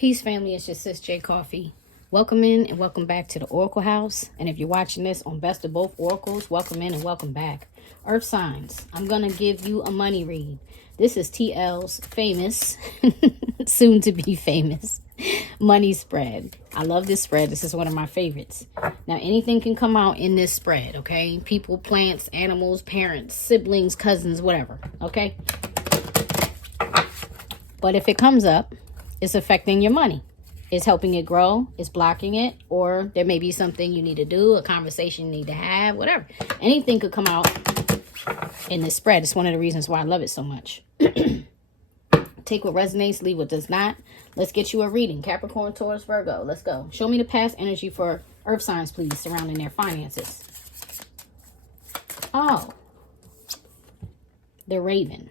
Peace, family. It's your sis J Coffee. Welcome in and welcome back to the Oracle House. And if you're watching this on Best of Both Oracles, welcome in and welcome back. Earth signs. I'm going to give you a money read. This is TL's famous, soon to be famous, money spread. I love this spread. This is one of my favorites. Now, anything can come out in this spread, okay? People, plants, animals, parents, siblings, cousins, whatever, okay? But if it comes up, it's affecting your money. It's helping it grow. It's blocking it. Or there may be something you need to do, a conversation you need to have, whatever. Anything could come out in this spread. It's one of the reasons why I love it so much. Take what resonates, leave what does not. Let's get you a reading. Capricorn, Taurus, Virgo. Let's go. Show me the past energy for earth signs, please, surrounding their finances. Oh. The Raven.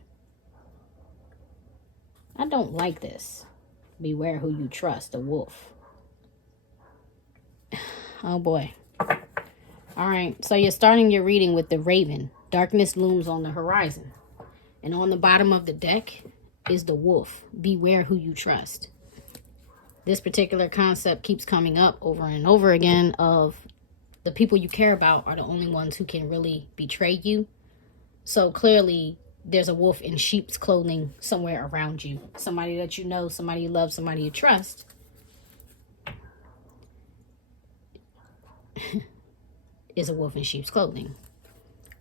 I don't like this. Beware who you trust, the wolf. Oh boy. All right, so you're starting your reading with the Raven. Darkness looms on the horizon. And on the bottom of the deck is the wolf. Beware who you trust. This particular concept keeps coming up over and over again of the people you care about are the only ones who can really betray you. So clearly, there's a wolf in sheep's clothing somewhere around you. Somebody that you know, somebody you love, somebody you trust. Is a wolf in sheep's clothing.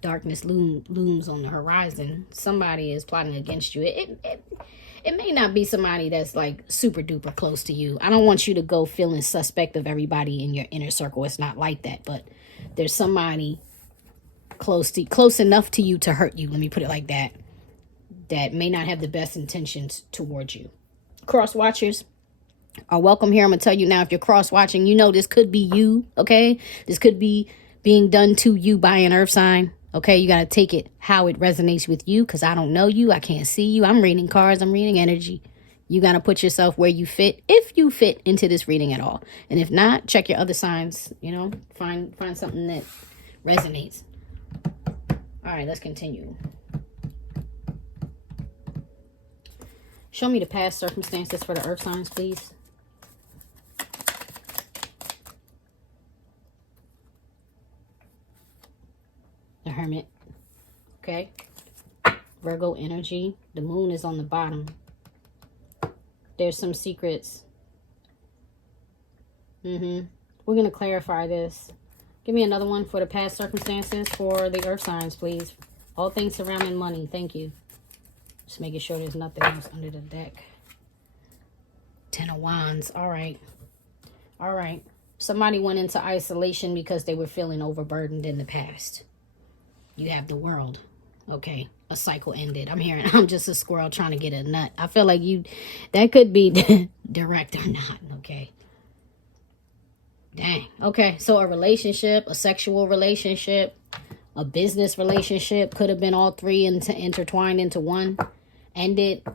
Darkness looms on the horizon. Somebody is plotting against you. It may not be somebody that's like super duper close to you. I don't want you to go feeling suspect of everybody in your inner circle. It's not like that. But there's somebody close enough to you to hurt you, let me put it like that, that may not have the best intentions towards you. Cross watchers are welcome here. I'm gonna tell you now, if you're cross watching, you know this could be you, okay? This could be being done to you by an earth sign, okay? You got to take it how it resonates with you, because I don't know you, I can't see you, I'm reading cards, I'm reading energy. You got to put yourself where you fit, if you fit into this reading at all. And if not, check your other signs, you know, find something that resonates. All right, let's continue. Show me the past circumstances for the earth signs, please. The Hermit. Okay. Virgo energy. The moon is on the bottom. There's some secrets. We're going to clarify this. Give me another one for the past circumstances for the earth signs, please. All things surrounding money. Thank you. Just making sure there's nothing else under the deck. Ten of Wands. All right. All right. Somebody went into isolation because they were feeling overburdened in the past. You have the World. Okay. A cycle ended. I'm just a squirrel trying to get a nut. I feel like that could be direct or not. Okay. Dang. Okay, so a relationship, a sexual relationship, a business relationship, could have been all three intertwined into one, ended,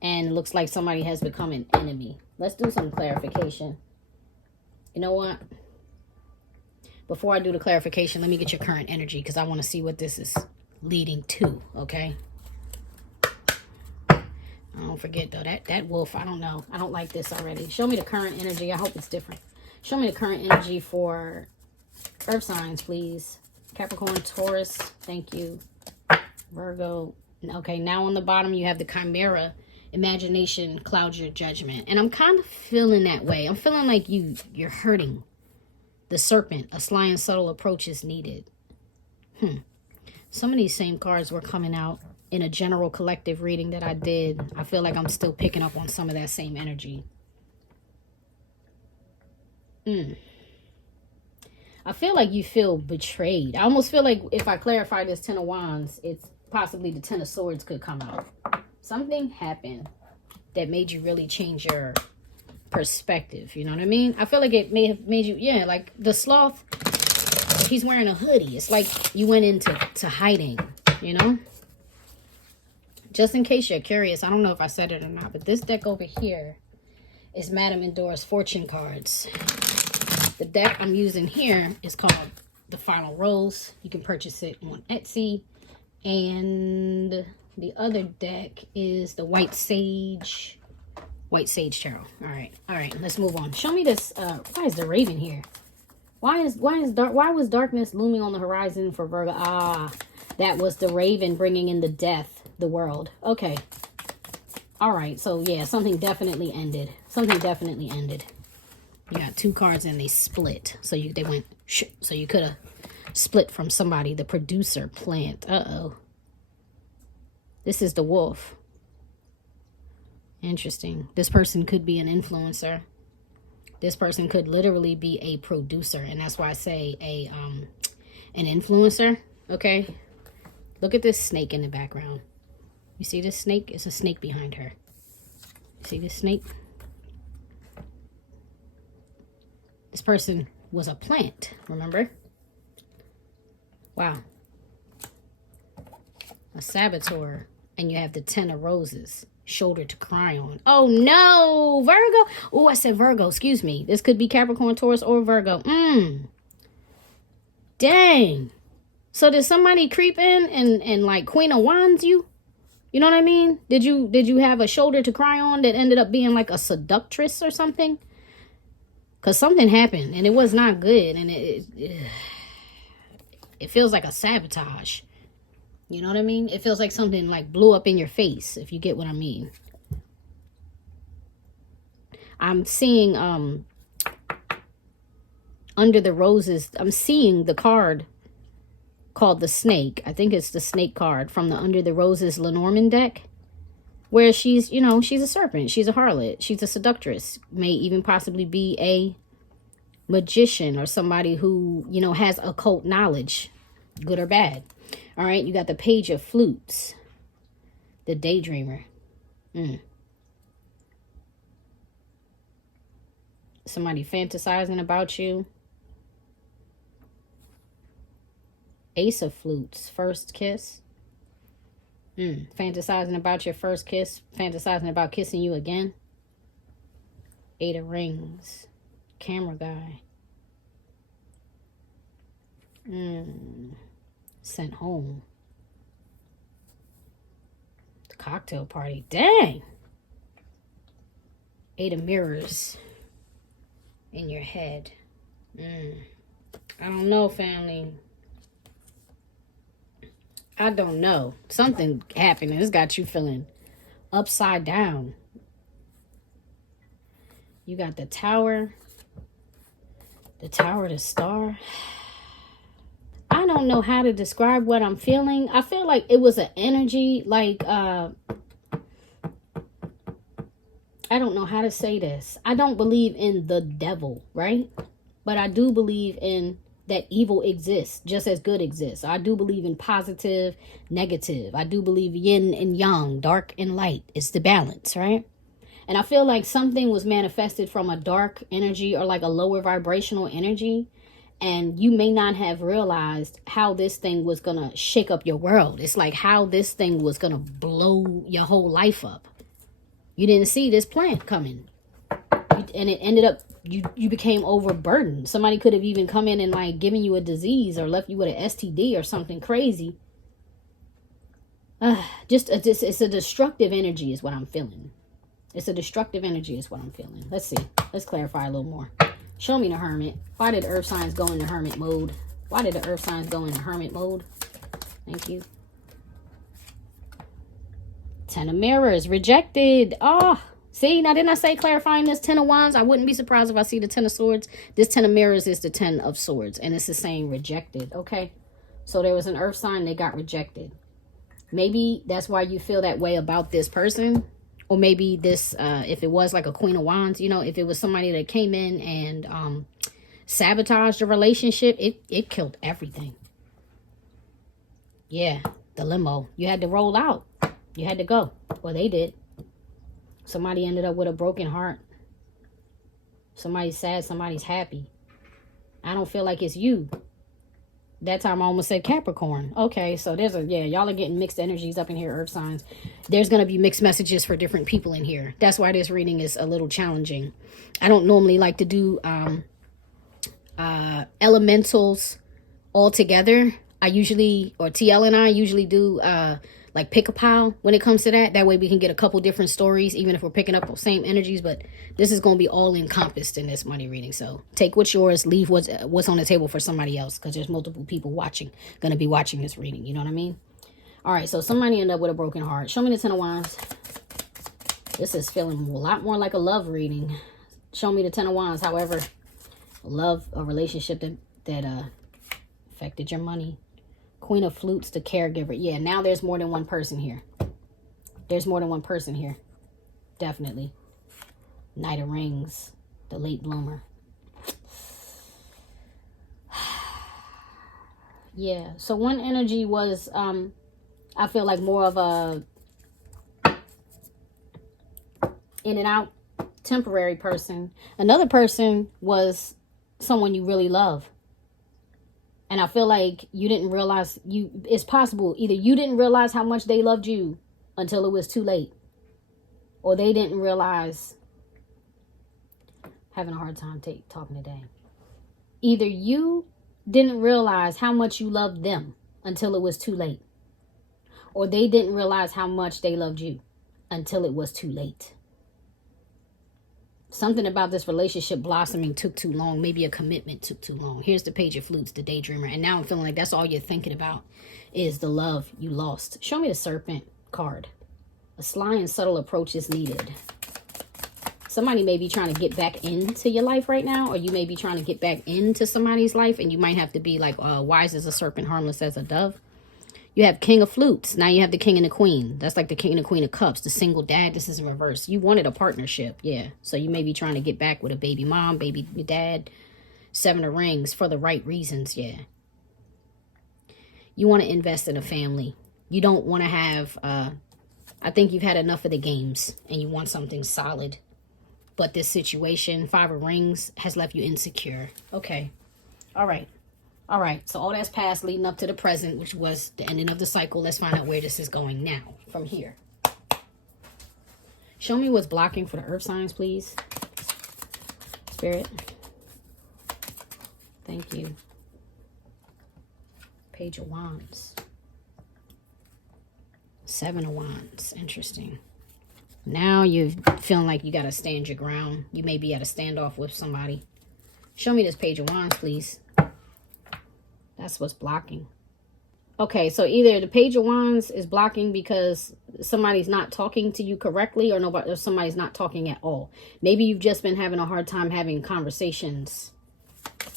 and it looks like somebody has become an enemy. Let's do some clarification. You know what? Before I do the clarification, let me get your current energy, because I want to see what this is leading to, okay? Don't forget, though, that wolf, I don't know. I don't like this already. Show me the current energy. I hope it's different. Show me the current energy for earth signs, please. Capricorn, Taurus, thank you. Virgo. Okay, now on the bottom you have the Chimera. Imagination clouds your judgment. And I'm kind of feeling that way. I'm feeling like you're hurting. The Serpent, a sly and subtle approach is needed. Some of these same cards were coming out in a general collective reading that I did. I feel like I'm still picking up on some of that same energy. I feel like you feel betrayed. I almost feel like if I clarify this Ten of Wands, it's possibly the Ten of Swords could come out. Something happened that made you really change your perspective. You know what I mean? I feel like it may have made you, yeah, like the sloth, he's wearing a hoodie. It's like you went into hiding, you know? Just in case you're curious, I don't know if I said it or not, but this deck over here is Madame Endor's Fortune cards. The deck I'm using here is called The Final Rose. You can purchase it on Etsy. And the other deck is the White Sage White Sage Tarot. All right. All right. Let's move on. Show me this. Why is the Raven here? Why was darkness looming on the horizon for Virgo? Ah, that was the Raven bringing in the death, the world. Okay. All right. So yeah, something definitely ended. Something definitely ended. You got 2 cards and they split. So they went so you could have split from somebody. The producer plant. Uh-oh. This is the wolf. Interesting. This person could be an influencer. This person could literally be a producer, and that's why I say an influencer. Okay, look at this snake in the background. You see this snake? It's a snake behind her. You see this snake? This person was a plant, remember? Wow. A saboteur, and you have the 10 of roses. Shoulder to cry on. Oh no, Virgo. Oh, I said Virgo, excuse me. This could be Capricorn, Taurus, or Virgo. Dang. So did somebody creep in and like Queen of Wands you? You know what I mean? Did you have a shoulder to cry on that ended up being like a seductress or something? Because something happened and it was not good, and it feels like a sabotage. You know what I mean? It feels like something like blew up in your face, if you get what I mean. I'm seeing under the roses, I'm seeing the card called the Snake. I think it's the Snake card from the Under the Roses Lenormand deck, where she's, you know, she's a serpent, she's a harlot, she's a seductress, may even possibly be a magician or somebody who, you know, has occult knowledge, good or bad. All right, you got the Page of Flutes, the Daydreamer. Somebody fantasizing about you. Ace of Flutes, first kiss. Fantasizing about your first kiss, fantasizing about kissing you again. 8 of Rings, camera guy. Sent home. The cocktail party. Dang. 8 of Mirrors in your head. I don't know, family. I don't know. Something happened and it's got you feeling upside down. You got the Tower. The Tower, the Star. I don't know how to describe what I'm feeling. I feel like it was an energy, like, I don't know how to say this. I don't believe in the devil, right? But I do believe in that evil exists just as good exists. I do believe in positive, negative. I do believe yin and yang, dark and light. It's the balance, right? And I feel like something was manifested from a dark energy or like a lower vibrational energy. And you may not have realized how this thing was going to shake up your world. It's like how this thing was going to blow your whole life up. You didn't see this plant coming. And it ended up, you became overburdened. Somebody could have even come in and like given you a disease or left you with an STD or something crazy. It's a destructive energy is what I'm feeling. It's a destructive energy is what I'm feeling. Let's see. Let's clarify a little more. Show me the Hermit. Why did Earth signs go into Hermit mode? Why did the Earth signs go into Hermit mode? Thank you. 10 of Mirrors. Rejected. Oh, see, now didn't I say clarifying this 10 of Wands? I wouldn't be surprised if I see the 10 of Swords. This 10 of Mirrors is the 10 of Swords. And it's the saying rejected. Okay. So there was an Earth sign. They got rejected. Maybe that's why you feel that way about this person. Or maybe this, if it was like a Queen of Wands, you know, if it was somebody that came in and sabotaged a relationship, it killed everything. Yeah, the limo. You had to roll out. You had to go. Well, they did. Somebody ended up with a broken heart. Somebody's sad, somebody's happy. I don't feel like it's you. That time I almost said Capricorn. Okay, so y'all are getting mixed energies up in here, Earth signs. There's going to be mixed messages for different people in here. That's why this reading is a little challenging. I don't normally like to do elementals all together. TL and I usually do like pick a pile when it comes to that. That way we can get a couple different stories, even if we're picking up the same energies. But this is going to be all encompassed in this money reading. So take what's yours, leave what's on the table for somebody else, because there's multiple people going to be watching this reading. You know what I mean? All right, so somebody ended up with a broken heart. Show me the Ten of Wands. This is feeling a lot more like a love reading. Show me the Ten of Wands. However, a relationship that affected your money. Queen of Flutes, the caregiver. Yeah, now there's more than one person here. There's more than one person here. Definitely. Knight of Rings, the late bloomer. Yeah, so one energy was, I feel like more of a in and out temporary person. Another person was someone you really love. And I feel like you didn't realize it's possible either you didn't realize how much they loved you until it was too late, or they didn't realize. Having a hard time talking today. Either you didn't realize how much you loved them until it was too late, or they didn't realize how much they loved you until it was too late. Something about this relationship blossoming took too long. Maybe a commitment took too long. Here's the Page of Flutes, the daydreamer. And now I'm feeling like that's all you're thinking about is the love you lost. Show me the Serpent card. A sly and subtle approach is needed. Somebody may be trying to get back into your life right now, or you may be trying to get back into somebody's life, and you might have to be like, wise as a serpent, harmless as a dove. You have King of Flutes. Now you have the King and the Queen. That's like the King and the Queen of Cups. The single dad. This is in reverse. You wanted a partnership. Yeah. So you may be trying to get back with a baby mom, baby dad. Seven of Rings for the right reasons. Yeah. You want to invest in a family. You don't want to have, I think you've had enough of the games and you want something solid. But this situation, Five of Rings, has left you insecure. Okay. All right. All right, so all that's past leading up to the present, which was the ending of the cycle. Let's find out where this is going now from here. Show me what's blocking for the earth signs, please. Spirit. Thank you. Page of Wands. Seven of Wands. Interesting. Now you're feeling like you got to stand your ground. You may be at a standoff with somebody. Show me this Page of Wands, please. That's what's blocking. Okay, so either the Page of Wands is blocking because somebody's not talking to you correctly, or somebody's not talking at all. Maybe you've just been having a hard time having conversations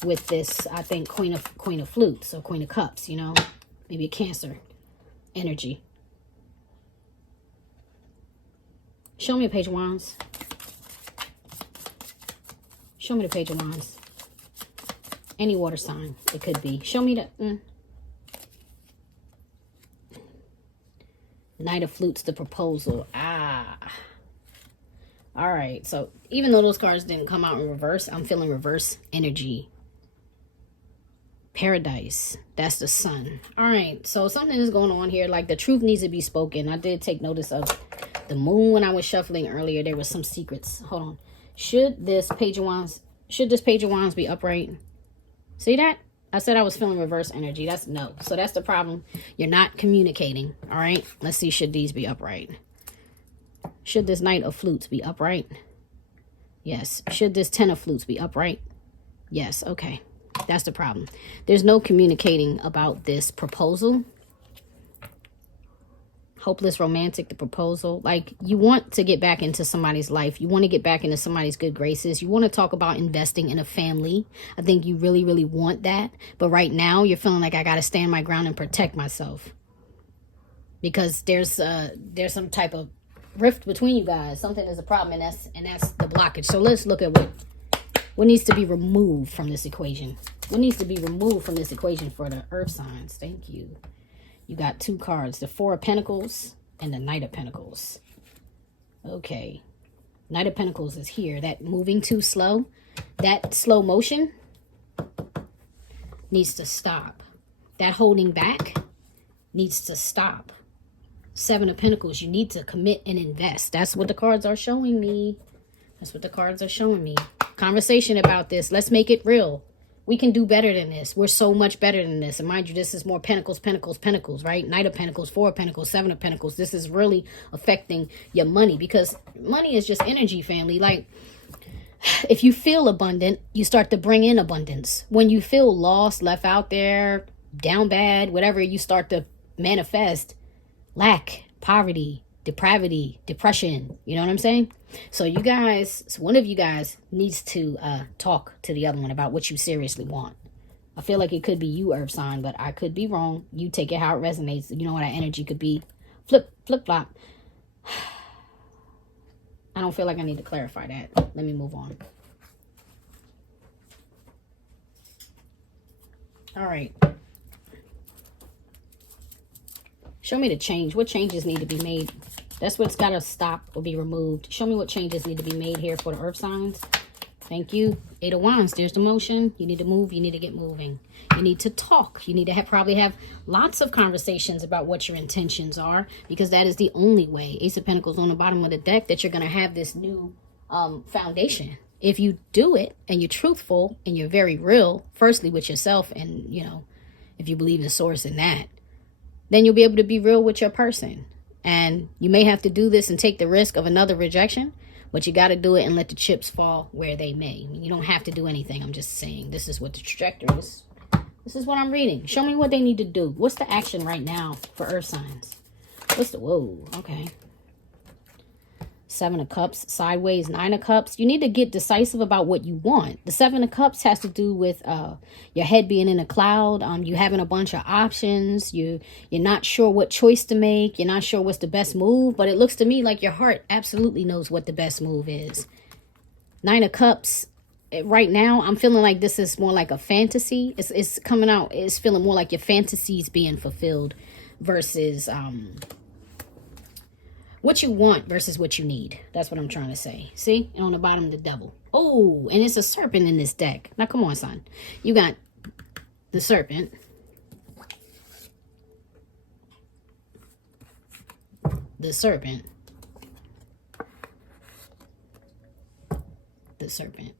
with this, I think, Queen of Flutes or Queen of Cups, you know? Maybe a Cancer energy. Show me a Page of Wands. Show me the Page of Wands. Any water sign, it could be. Show me the Knight of Flutes, the proposal. Ah. All right. So even though those cards didn't come out in reverse, I'm feeling reverse energy. Paradise. That's the sun. All right. So something is going on here. Like the truth needs to be spoken. I did take notice of the moon when I was shuffling earlier. There were some secrets. Hold on. Should this Page of Wands be upright? See that? I said I was feeling reverse energy. That's no. So that's the problem. You're not communicating. All right. Let's see. Should these be upright? Should this Knight of Flutes be upright? Yes. Should this Ten of Flutes be upright? Yes. Okay. That's the problem. There's no communicating about this proposal. Hopeless romantic, the proposal. Like, you want to get back into somebody's life. You want to get back into somebody's good graces. You want to talk about investing in a family. I think you really, really want that. But right now, you're feeling like I got to stand my ground and protect myself. Because there's some type of rift between you guys. Something is a problem, and that's the blockage. So let's look at what needs to be removed from this equation. What needs to be removed from this equation for the earth signs? Thank you. You got two cards, the Four of Pentacles and the Knight of Pentacles. Okay. Knight of Pentacles is here. That moving too slow, that slow motion needs to stop. That holding back needs to stop. Seven of Pentacles, you need to commit and invest. That's what the cards are showing me. That's what the cards are showing me. Conversation about this. Let's make it real. We can do better than this. We're so much better than this. And mind you, this is more pentacles, pentacles, pentacles, right? Knight of Pentacles, Four of Pentacles, Seven of Pentacles. This is really affecting your money, because money is just energy, family. Like, if you feel abundant, you start to bring in abundance. When you feel lost, left out there, down bad, whatever, you start to manifest lack, poverty, depravity, depression. You know what I'm saying? So you guys, so one of you guys needs to talk to the other one about what you seriously want. I feel like it could be you, Earth sign, but I could be wrong. You take it how it resonates. You know what that energy could be. Flip, flop. I don't feel like I need to clarify that. Let me move on. All right. Show me the change. What changes need to be made? That's what's got to stop or be removed. Show me what changes need to be made here for the earth signs. Thank you. Eight of Wands. There's the motion. You need to move. You need to get moving. You need to talk. You need to probably have lots of conversations about what your intentions are, because that is the only way. Ace of Pentacles on the bottom of the deck, that you're going to have this new foundation. If you do it and you're truthful and you're very real, firstly with yourself, and, you know, if you believe in source in that, then you'll be able to be real with your person. And you may have to do this and take the risk of another rejection, but you got to do it and let the chips fall where they may. You don't have to do anything. I'm just saying this is what the trajectory is. This is what I'm reading. Show me what they need to do. What's the action right now for earth signs? What's the, whoa, okay. Seven of Cups, sideways, Nine of Cups. You need to get decisive about what you want. The Seven of Cups has to do with your head being in a cloud. You having a bunch of options. You're not sure what choice to make. You're not sure what's the best move. But it looks to me like your heart absolutely knows what the best move is. Nine of Cups. Right now, I'm feeling like this is more like a fantasy. It's coming out. It's feeling more like your fantasies being fulfilled versus what you want versus what you need. That's what I'm trying to say. See? And on the bottom, the Devil. Oh, and it's a serpent in this deck. Now, come on, son. You got the serpent. The serpent. The serpent.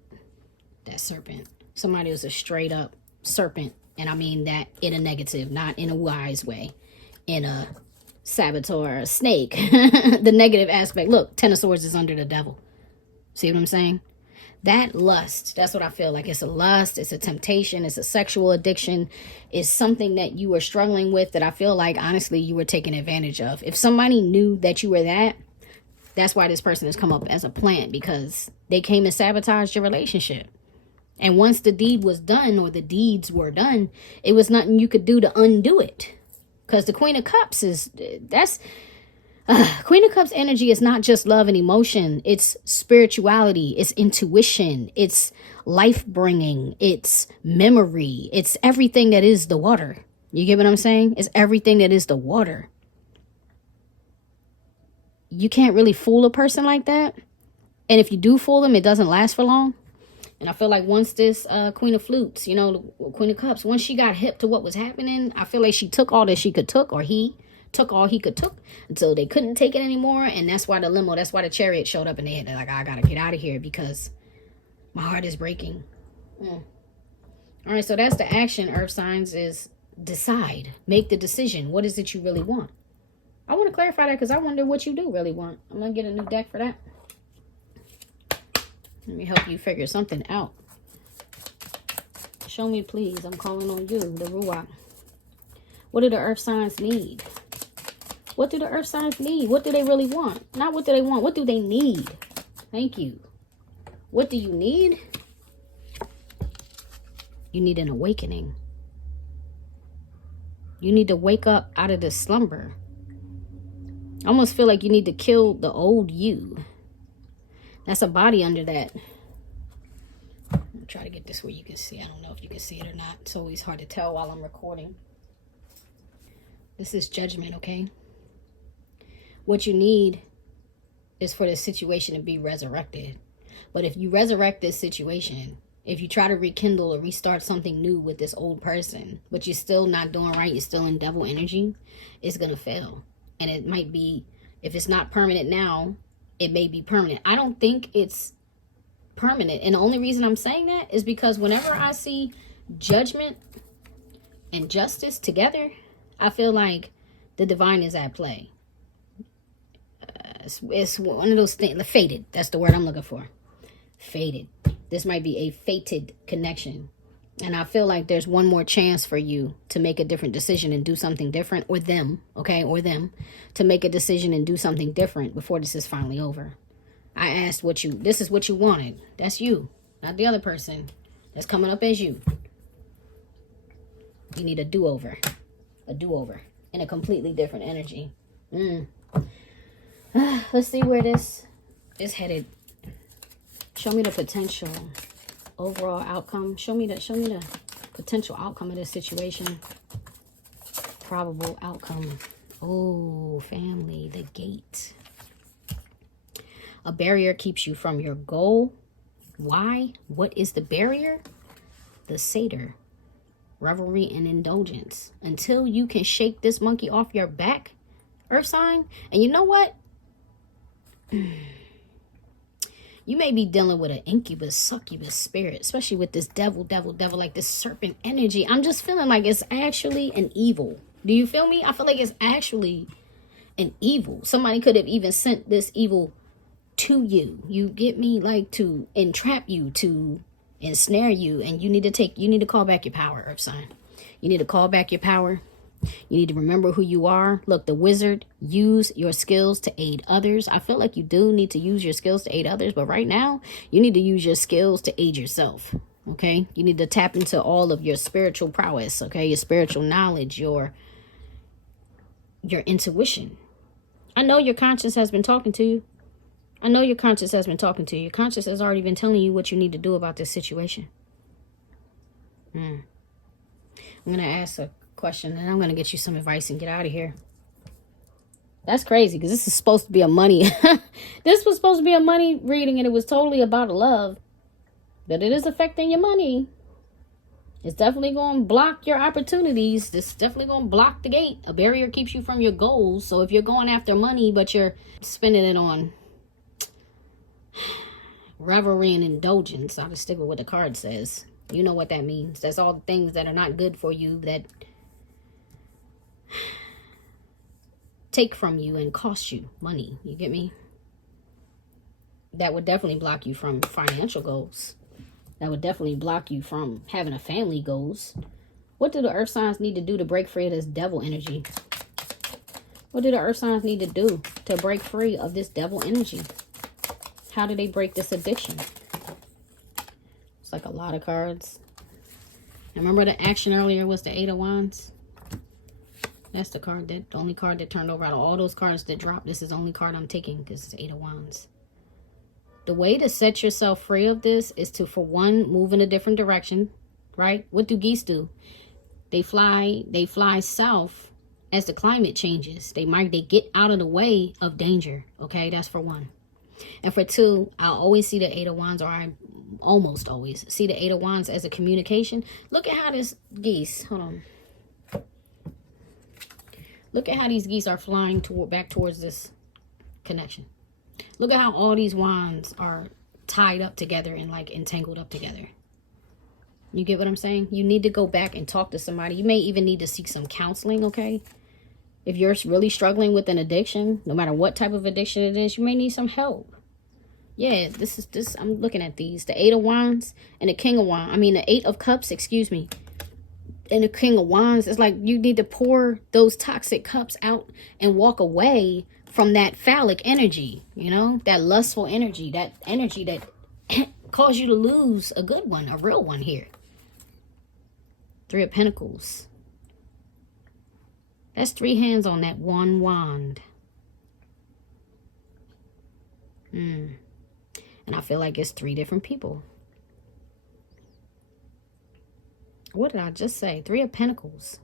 That serpent. Somebody was a straight up serpent. And I mean that in a negative, not in a wise way. In a saboteur, a snake. The negative aspect. Look, Ten of Swords is under the Devil. See what I'm saying? That lust, that's what I feel like. It's a lust, it's a temptation, it's a sexual addiction. It's something that you were struggling with that I feel like, honestly, you were taking advantage of. If somebody knew that you were that, that's why this person has come up as a plant, because they came and sabotaged your relationship. And once the deed was done, or the deeds were done, it was nothing you could do to undo it. Because the Queen of Cups is, Queen of Cups energy is not just love and emotion. It's spirituality. It's intuition. It's life bringing. It's memory. It's everything that is the water. You get what I'm saying? It's everything that is the water. You can't really fool a person like that. And if you do fool them, it doesn't last for long. And I feel like once this Queen of Flutes, you know, Queen of Cups, once she got hip to what was happening, I feel like she took all that she could took, or he took all he could took, until they couldn't take it anymore. And that's why the limo, that's why the Chariot showed up in their head. They're like, I got to get out of here because my heart is breaking. All right, so that's the action, earth signs, is decide. Make the decision. What is it you really want? I want to clarify that because I wonder what you do really want. I'm going to get a new deck for that. Let me help you figure something out. Show me, please. I'm calling on you, the Ruach. What do the earth signs need? What do the earth signs need? What do they really want? Not what do they want. What do they need? Thank you. What do you need? You need an awakening. You need to wake up out of this slumber. I almost feel like you need to kill the old you. That's a body under that. I'll try to get this where you can see. I don't know if you can see it or not. It's always hard to tell while I'm recording. This is judgment, okay? What you need is for this situation to be resurrected. But if you resurrect this situation, if you try to rekindle or restart something new with this old person, but you're still not doing right, you're still in devil energy, it's going to fail. And it might be, if it's not permanent now, it may be permanent. I don't think it's permanent. And the only reason I'm saying that is because whenever I see judgment and justice together, I feel like the divine is at play. It's one of those things, fated. That's the word I'm looking for. Fated. This might be a fated connection. And I feel like there's one more chance for you to make a different decision and do something different, or them, okay, or them, to make a decision and do something different before this is finally over. I asked this is what you wanted. That's you, not the other person that's coming up as you. You need a do-over in a completely different energy. Let's see where this is headed. Show me the potential overall outcome. Show me the potential outcome of this situation. Probable outcome. Oh, family, the gate. A barrier keeps you from your goal. Why? What is the barrier? The satyr. Revelry and indulgence. Until you can shake this monkey off your back, earth sign. And you know what? You may be dealing with an incubus, succubus spirit, especially with this devil, like this serpent energy. I'm just feeling like it's actually an evil. Do you feel me? I feel like it's actually an evil. Somebody could have even sent this evil to you. You get me? Like to entrap you, to ensnare you. And you need to call back your power, earth sign. You need to call back your power. You need to remember who you are. Look, the wizard, use your skills to aid others. I feel like you do need to use your skills to aid others, but right now you need to use your skills to aid yourself. Okay, you need to tap into all of your spiritual prowess. Okay, your spiritual knowledge, your intuition. I know your conscience has been talking to you. Your conscience has already been telling you what you need to do about this situation. I'm gonna ask a question and I'm gonna get you some advice and get out of here. That's crazy because this is supposed to be a money this was supposed to be a money reading, and it was totally about love, but it is affecting your money. It's definitely going to block your opportunities. This is definitely going to block the gate. A barrier keeps you from your goals. So if you're going after money but you're spending it on revelry and indulgence, I'll just stick with what the card says. You know what that means. That's all the things that are not good for you, that take from you and cost you money. You get me? That would definitely block you from financial goals. That would definitely block you from having a family goals. What do the earth signs need to do to break free of this devil energy? What do the earth signs need to do to break free of this devil energy? How do they break this addiction? It's like a lot of cards. Remember the action earlier was the Eight of Wands? That's the only card that turned over out of all those cards that dropped. This is the only card I'm taking because it's the Eight of Wands. The way to set yourself free of this is to, for one, move in a different direction, right? What do geese do? They fly south as the climate changes. They get out of the way of danger, okay? That's for one. And for two, I'll always see the Eight of Wands, or I almost always see the Eight of Wands as a communication. Look at how this geese, hold on. Look at how these geese are flying back towards this connection. Look at how all these wands are tied up together and like entangled up together. You get what I'm saying? You need to go back and talk to somebody. You may even need to seek some counseling, okay? If you're really struggling with an addiction, no matter what type of addiction it is, you may need some help. Yeah, I'm looking at these. The Eight of Wands and the King of Wands. The Eight of Cups, excuse me. And the King of Wands, it's like you need to pour those toxic cups out and walk away from that phallic energy, that lustful energy, that energy that caused you to lose a good one, a real one here. Three of Pentacles. That's three hands on that one wand. And I feel like it's three different people. What did I just say? Three of Pentacles.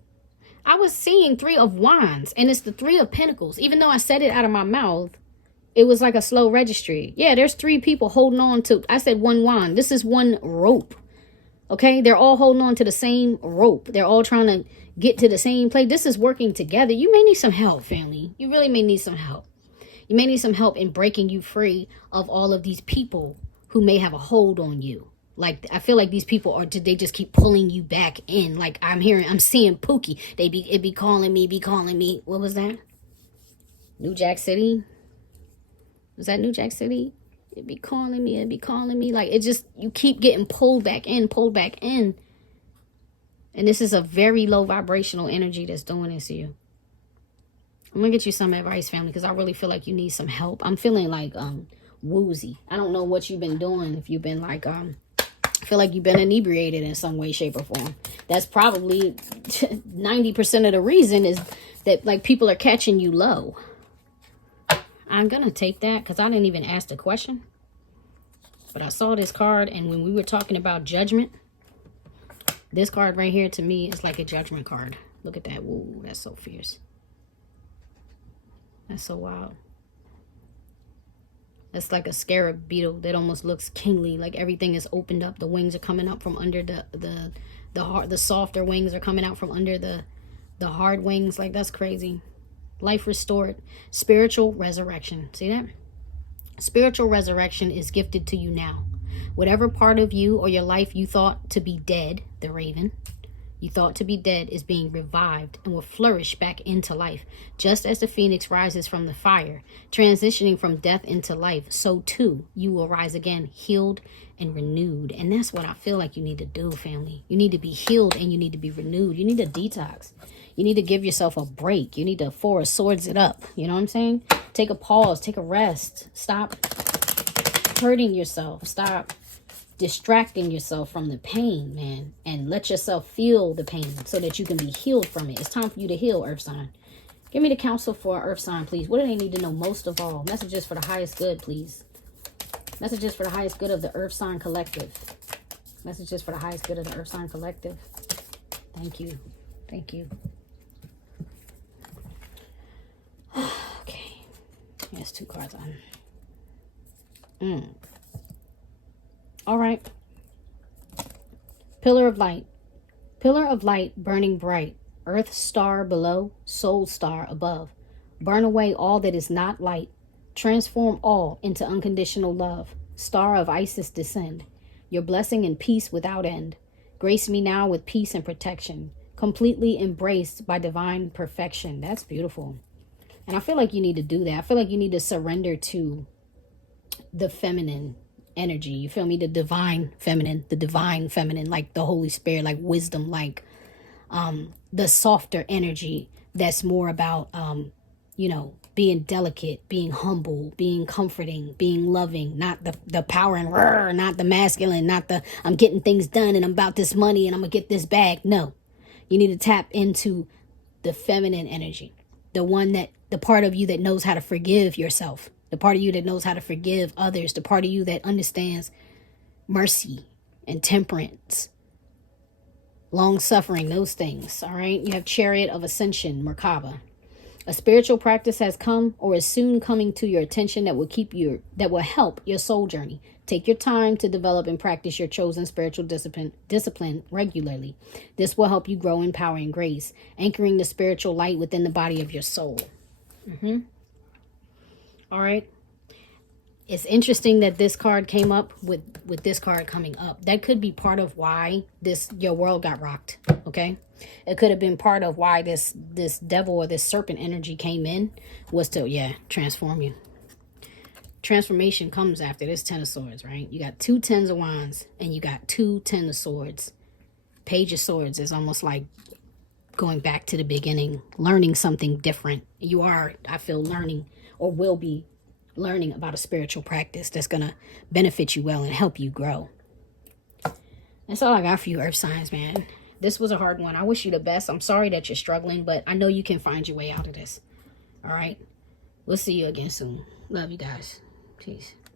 I was seeing Three of Wands, and it's the Three of Pentacles. Even though I said it out of my mouth, it was like a slow registry. Yeah, there's three people holding on to, I said one wand. This is one rope. Okay, they're all holding on to the same rope. They're all trying to get to the same place. This is working together. You may need some help, family. You really may need some help. You may need some help in breaking you free of all of these people who may have a hold on you. Like, I feel like these people are, they just keep pulling you back in. Like, I'm seeing Pookie. It be calling me. What was that? New Jack City? Was that New Jack City? It be calling me. Like, it just, you keep getting pulled back in. And this is a very low vibrational energy that's doing this to you. I'm gonna get you some advice, family, because I really feel like you need some help. I'm feeling like woozy. I don't know what you've been doing. If you've been like I feel like you've been inebriated in some way, shape, or form. That's probably 90% of the reason, is that like people are catching you low. I'm gonna take that because I didn't even ask the question. But I saw this card, and when we were talking about judgment, this card right here to me is like a judgment card. Look at that. Whoa, that's so fierce. That's so wild. That's like a scarab beetle that almost looks kingly. Like everything is opened up. The wings are coming up from under the softer wings are coming out from under the hard wings. Like, that's crazy. Life restored. Spiritual resurrection. See that? Spiritual resurrection is gifted to you now. Whatever part of you or your life you thought to be dead, the raven, you thought to be dead, is being revived and will flourish back into life. Just as the phoenix rises from the fire, transitioning from death into life, so too you will rise again, healed and renewed. And that's what I feel like you need to do, family. You need to be healed and you need to be renewed. You need to detox. You need to give yourself a break. You need to Four of Swords it up. You know what I'm saying? Take a pause. Take a rest. Stop hurting yourself. Stop distracting yourself from the pain, man, and let yourself feel the pain so that you can be healed from it. It's time for you to heal, Earth sign. Give me the counsel for Earth sign, please. What do they need to know most of all? Messages for the highest good, please. Messages for the highest good of the Earth sign collective. Messages for the highest good of the Earth sign collective. Thank you. Thank you. Okay. There's 2 cards on. All right. Pillar of light. Pillar of light burning bright. Earth star below, soul star above. Burn away all that is not light. Transform all into unconditional love. Star of Isis descend. Your blessing and peace without end. Grace me now with peace and protection. Completely embraced by divine perfection. That's beautiful. And I feel like you need to do that. I feel like you need to surrender to the feminine energy. You feel me? The divine feminine, like the Holy Spirit, like wisdom, like the softer energy that's more about being delicate, being humble, being comforting, being loving, not the power and not the masculine, not the I'm getting things done and I'm about this money and I'm gonna get this bag. No, you need to tap into the feminine energy, the part of you that knows how to forgive yourself, the part of you that knows how to forgive others, the part of you that understands mercy and temperance, long suffering, those things. All right. You have Chariot of Ascension, Merkaba. A spiritual practice has come or is soon coming to your attention that will help your soul journey. Take your time to develop and practice your chosen spiritual discipline regularly. This will help you grow in power and grace, anchoring the spiritual light within the body of your soul. All right. It's interesting that this card came up with this card coming up. That could be part of why your world got rocked. Okay. It could have been part of why this devil or this serpent energy came in, was to, transform you. Transformation comes after this 10 of Swords, right? You got 2 Tens of Wands and you got 2 10 of Swords. Page of Swords is almost like going back to the beginning, learning something different. You are, I feel, learning or will be learning about a spiritual practice that's going to benefit you well and help you grow. That's all I got for you, Earth signs, man. This was a hard one. I wish you the best. I'm sorry that you're struggling, but I know you can find your way out of this. All right. We'll see you again soon. Love you guys. Peace.